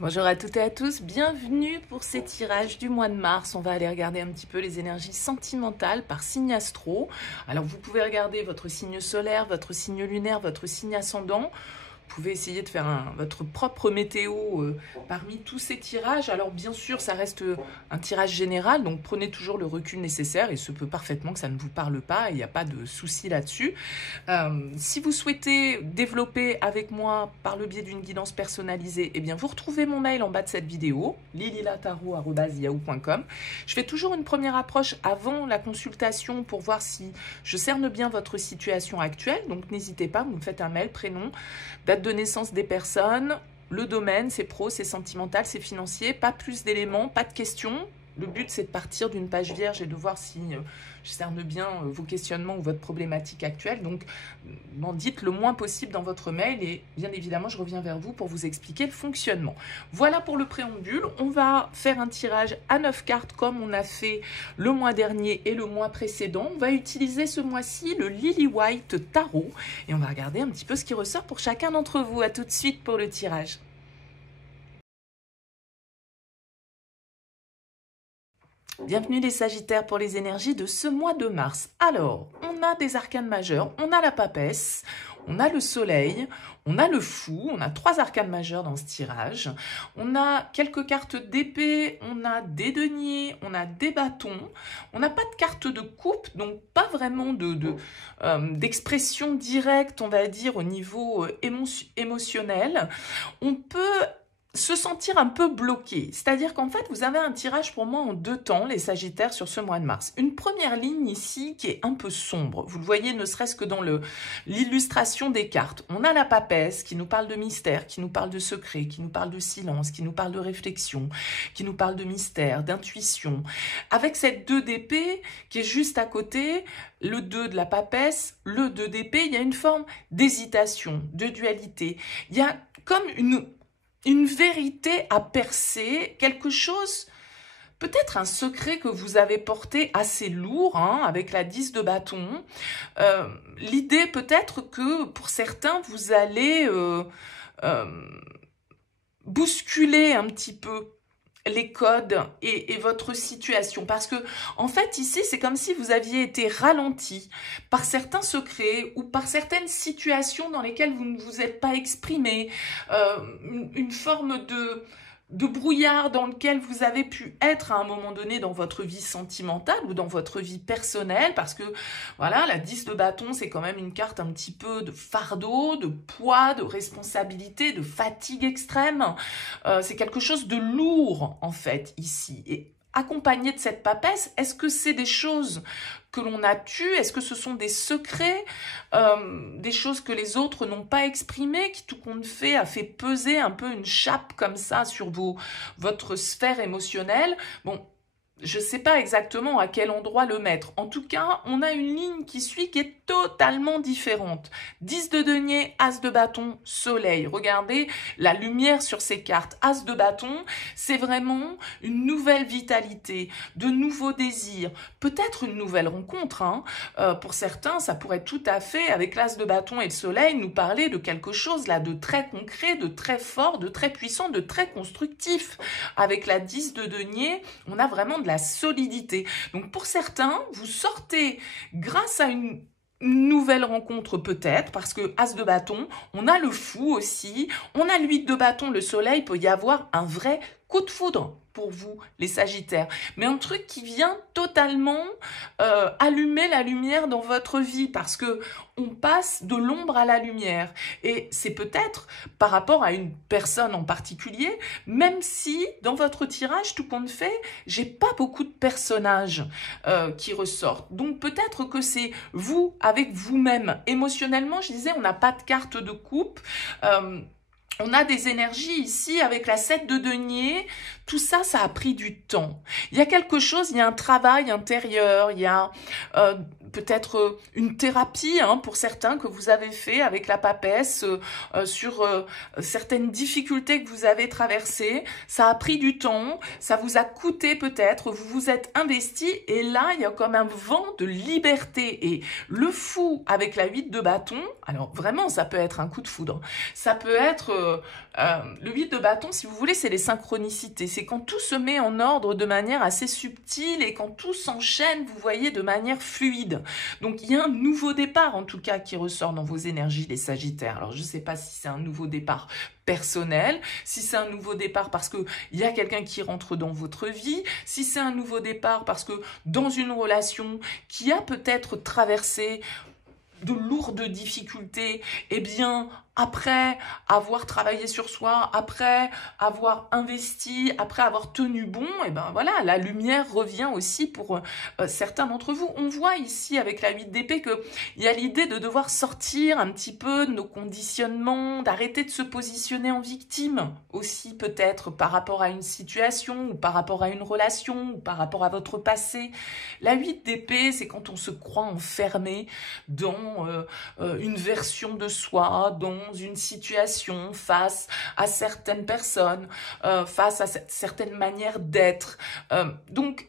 Bonjour à toutes et à tous, bienvenue pour ces tirages du mois de mars. On va aller regarder un petit peu les énergies sentimentales par signe astro. Alors vous pouvez regarder votre signe solaire, votre signe lunaire, votre signe ascendant. Vous pouvez essayer de faire votre propre météo parmi tous ces tirages. Alors bien sûr, ça reste un tirage général, donc prenez toujours le recul nécessaire. Il se peut parfaitement que ça ne vous parle pas, il n'y a pas de souci là-dessus. Si vous souhaitez développer avec moi par le biais d'une guidance personnalisée, eh bien vous retrouvez mon mail en bas de cette vidéo, lililataro@yahoo.com. Je fais toujours une première approche avant la consultation pour voir si je cerne bien votre situation actuelle. Donc n'hésitez pas, vous me faites un mail, prénom, date de naissance des personnes, le domaine, c'est pro, c'est sentimental, c'est financier, pas plus d'éléments, pas de questions. Le but, c'est de partir d'une page vierge et de voir si je cerne bien vos questionnements ou votre problématique actuelle. Donc, m'en dites le moins possible dans votre mail et bien évidemment, je reviens vers vous pour vous expliquer le fonctionnement. Voilà pour le préambule. On va faire un tirage à 9 cartes comme on a fait le mois dernier et le mois précédent. On va utiliser ce mois-ci le Lily White Tarot et on va regarder un petit peu ce qui ressort pour chacun d'entre vous. À tout de suite pour le tirage. Bienvenue les Sagittaires pour les énergies de ce mois de mars. Alors, on a des arcanes majeurs, on a la papesse, on a le soleil, on a le fou, on a 3 arcanes majeurs dans ce tirage. On a quelques cartes d'épée, on a des deniers, on a des bâtons. On n'a pas de carte de coupe, donc pas vraiment d'expression directe, on va dire, au niveau émotionnel. On peut se sentir un peu bloqué. C'est-à-dire qu'en fait, vous avez un tirage pour moi en 2 temps, les Sagittaires, sur ce mois de mars. Une première ligne ici qui est un peu sombre. Vous le voyez ne serait-ce que dans l'illustration des cartes. On a la papesse qui nous parle de mystère, qui nous parle de secret, qui nous parle de silence, qui nous parle de réflexion, qui nous parle de mystère, d'intuition. Avec cette 2 d'épée qui est juste à côté, le 2 de la papesse, le 2 d'épée, il y a une forme d'hésitation, de dualité. Il y a comme une vérité à percer, quelque chose, peut-être un secret que vous avez porté assez lourd, hein, avec la 10 de bâton. L'idée peut-être que pour certains, vous allez bousculer un petit peu les codes et votre situation. Parce que, en fait, ici, c'est comme si vous aviez été ralenti par certains secrets ou par certaines situations dans lesquelles vous ne vous êtes pas exprimé, une forme de brouillard dans lequel vous avez pu être à un moment donné dans votre vie sentimentale ou dans votre vie personnelle, parce que voilà, la 10 de bâton, c'est quand même une carte un petit peu de fardeau, de poids, de responsabilité, de fatigue extrême. C'est quelque chose de lourd en fait ici. Et accompagné de cette papesse, est-ce que c'est des choses que l'on a tues? Est-ce que ce sont des secrets, des choses que les autres n'ont pas exprimées, qui tout compte fait a fait peser un peu une chape comme ça sur votre sphère émotionnelle? Bon, je ne sais pas exactement à quel endroit le mettre. En tout cas, on a une ligne qui suit qui est totalement différente. 10 de denier, as de bâton, soleil. Regardez la lumière sur ces cartes. As de bâton, c'est vraiment une nouvelle vitalité, de nouveaux désirs, peut-être une nouvelle rencontre. Hein. Pour certains, ça pourrait tout à fait, avec l'as de bâton et le soleil, nous parler de quelque chose là de très concret, de très fort, de très puissant, de très constructif. Avec la 10 de denier, on a vraiment de la solidité. Donc pour certains, vous sortez grâce à une nouvelle rencontre peut-être, parce que as de bâton, on a le fou aussi, on a l'huile de bâton, le soleil, peut y avoir un vrai coup de foudre pour vous, les Sagittaires. Mais un truc qui vient totalement allumer la lumière dans votre vie, parce que on passe de l'ombre à la lumière. Et c'est peut-être par rapport à une personne en particulier, même si dans votre tirage, tout compte fait, j'ai pas beaucoup de personnages qui ressortent. Donc peut-être que c'est vous avec vous-même. Émotionnellement, je disais, on n'a pas de carte de coupe. On a des énergies ici avec la 7 de denier. Tout ça, ça a pris du temps. Il y a quelque chose, il y a un travail intérieur, il y a peut-être une thérapie hein, pour certains que vous avez fait avec la papesse sur certaines difficultés que vous avez traversées. Ça a pris du temps, ça vous a coûté peut-être, vous vous êtes investi et là, il y a comme un vent de liberté. Et le fou avec la 8 de bâton, alors vraiment, ça peut être un coup de foudre. Ça peut être le 8 de bâton, si vous voulez, c'est les synchronicités. C'est quand tout se met en ordre de manière assez subtile et quand tout s'enchaîne, vous voyez, de manière fluide. Donc, il y a un nouveau départ, en tout cas, qui ressort dans vos énergies, les Sagittaires. Alors, je ne sais pas si c'est un nouveau départ personnel, si c'est un nouveau départ parce qu'il y a quelqu'un qui rentre dans votre vie, si c'est un nouveau départ parce que dans une relation qui a peut-être traversé de lourdes difficultés, eh bien, après avoir travaillé sur soi, après avoir investi, après avoir tenu bon, eh ben voilà, la lumière revient aussi pour certains d'entre vous. On voit ici avec la 8 d'épée qu'il y a l'idée de devoir sortir un petit peu de nos conditionnements, d'arrêter de se positionner en victime aussi peut-être par rapport à une situation ou par rapport à une relation ou par rapport à votre passé. La 8 d'épée, c'est quand on se croit enfermé dans une version de soi, dans une situation face à certaines personnes, face à certaines manières d'être. Donc,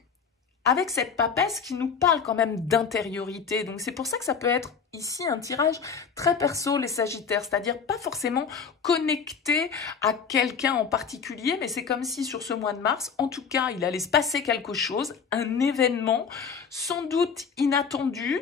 avec cette papesse qui nous parle quand même d'intériorité. Donc, c'est pour ça que ça peut être ici un tirage très perso, les Sagittaires, c'est-à-dire pas forcément connecté à quelqu'un en particulier, mais c'est comme si sur ce mois de mars, en tout cas, il allait se passer quelque chose, un événement sans doute inattendu,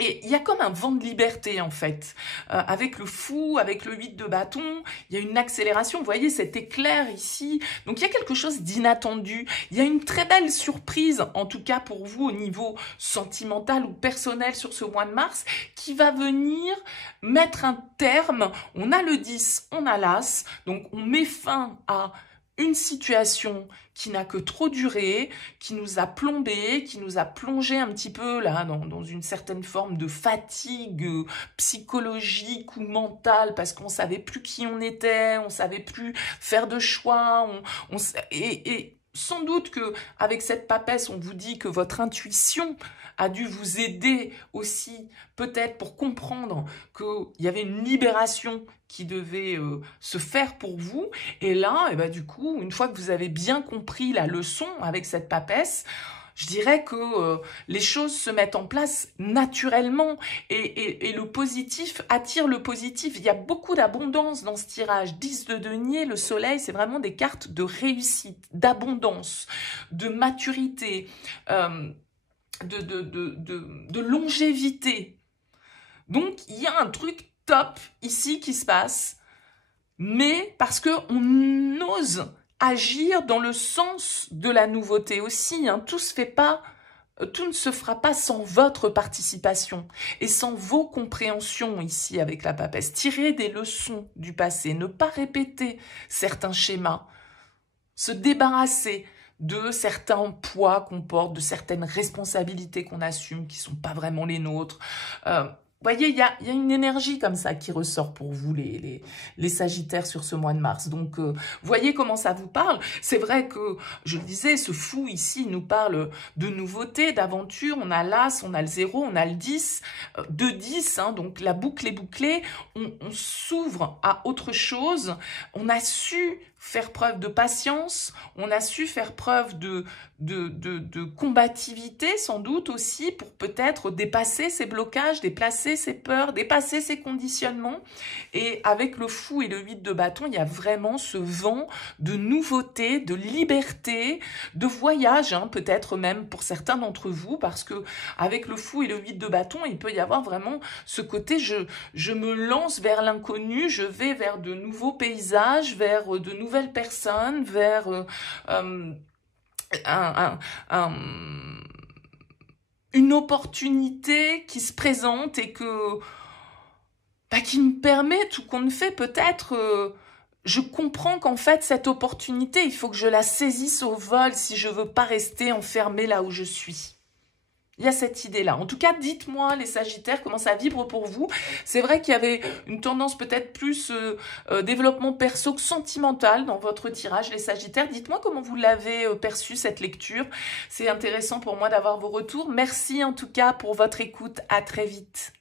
et il y a comme un vent de liberté, en fait. Avec le fou, avec le 8 de bâton, il y a une accélération. Vous voyez cet éclair ici. Donc, il y a quelque chose d'inattendu. Il y a une très belle surprise, en tout cas pour vous, au niveau sentimental ou personnel sur ce mois de mars, qui va venir mettre un terme. On a le 10, on a l'As. Donc, on met fin à une situation qui n'a que trop duré, qui nous a plombé, qui nous a plongé un petit peu là dans une certaine forme de fatigue psychologique ou mentale parce qu'on savait plus qui on était, on savait plus faire de choix, et sans doute que avec cette papesse, on vous dit que votre intuition a dû vous aider aussi, peut-être pour comprendre qu'il y avait une libération qui devait se faire pour vous. Et là, et ben, du coup, une fois que vous avez bien compris la leçon avec cette papesse, je dirais que les choses se mettent en place naturellement et le positif attire le positif. Il y a beaucoup d'abondance dans ce tirage. 10 de denier, le soleil, c'est vraiment des cartes de réussite, d'abondance, de maturité, de longévité. Donc, il y a un truc top ici qui se passe, mais parce qu'on ose agir dans le sens de la nouveauté aussi. Hein. Tout ne se fera pas sans votre participation et sans vos compréhensions ici avec la papesse. Tirer des leçons du passé, ne pas répéter certains schémas, se débarrasser de certains poids qu'on porte, de certaines responsabilités qu'on assume qui ne sont pas vraiment les nôtres. Vous voyez, il y a une énergie comme ça qui ressort pour vous, les Sagittaires, sur ce mois de mars. Donc, voyez comment ça vous parle. C'est vrai que, je le disais, ce fou ici nous parle de nouveautés, d'aventure. On a l'As, on a le 0, on a le 10, 2-10, hein, donc la boucle est bouclée. On s'ouvre à autre chose. On a su faire preuve de patience, on a su faire preuve de combativité sans doute aussi pour peut-être dépasser ces blocages, dépasser ces peurs, dépasser ces conditionnements. Et avec le fou et le 8 de bâton, il y a vraiment ce vent de nouveauté, de liberté, de voyage, hein, peut-être même pour certains d'entre vous, parce que avec le fou et le 8 de bâton, il peut y avoir vraiment ce côté je me lance vers l'inconnu, je vais vers de nouveaux paysages, vers de nouvelles personnes, vers une opportunité qui se présente et qui me permet, tout compte fait, peut-être, je comprends qu'en fait, cette opportunité, il faut que je la saisisse au vol si je veux pas rester enfermée là où je suis. Il y a cette idée-là. En tout cas, dites-moi, les Sagittaires, comment ça vibre pour vous. C'est vrai qu'il y avait une tendance peut-être plus développement perso que sentimental dans votre tirage, les Sagittaires. Dites-moi comment vous l'avez perçu, cette lecture. C'est intéressant pour moi d'avoir vos retours. Merci en tout cas pour votre écoute. À très vite.